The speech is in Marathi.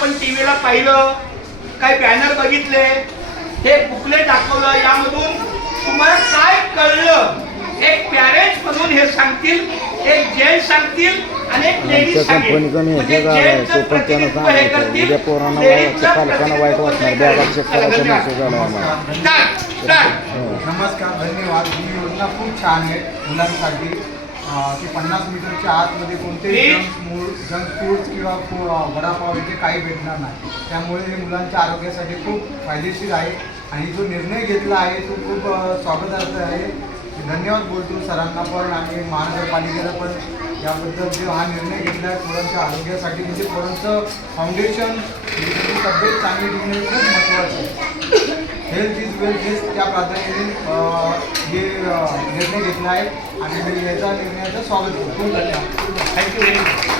आपण टीव्हीला पाहिलं, काही बॅनर बघितले, हे बुकलेट दाखवलं, यामधून तुम्हाला काय कळलं? एक पॅरेंट्स म्हणून हे सांगतील, एक जेंट्स सांगतील आणि एक लेडीज सांगेल. म्हणजे जेंट्सचं प्रतिनिधित्व हे करतील, लेडीजचं प्रतिनिधित्व ते करतील. नमस्कार, धन्यवाद. ही योजना खूप छान आहे मुलांसाठी. ते 50 मीटरच्या आतमध्ये कोणतेही जंक फूड्स किंवा वडापाव इथे काही भेटणार नाही. त्यामुळे हे मुलांच्या आरोग्यासाठी खूप फायदेशीर आहे आणि जो निर्णय घेतला आहे तो खूप स्वागतार्ह आहे. धन्यवाद बोलतो सरांना पण आणि महानगरपालिकेला पण याबद्दल जो हा निर्णय घेतला आहे पोरांच्या आरोग्यासाठी. म्हणजे पोरांचं फाउंडेशन तब्येत चांगली ठेवणे खूप महत्त्वाचं आहे. हेल्थ इज वेल्थ हेच त्या प्राधान्याने हे निर्णय घेतला आहे आणि मी याचा निर्णयाचं स्वागत करतो. Thank you very much.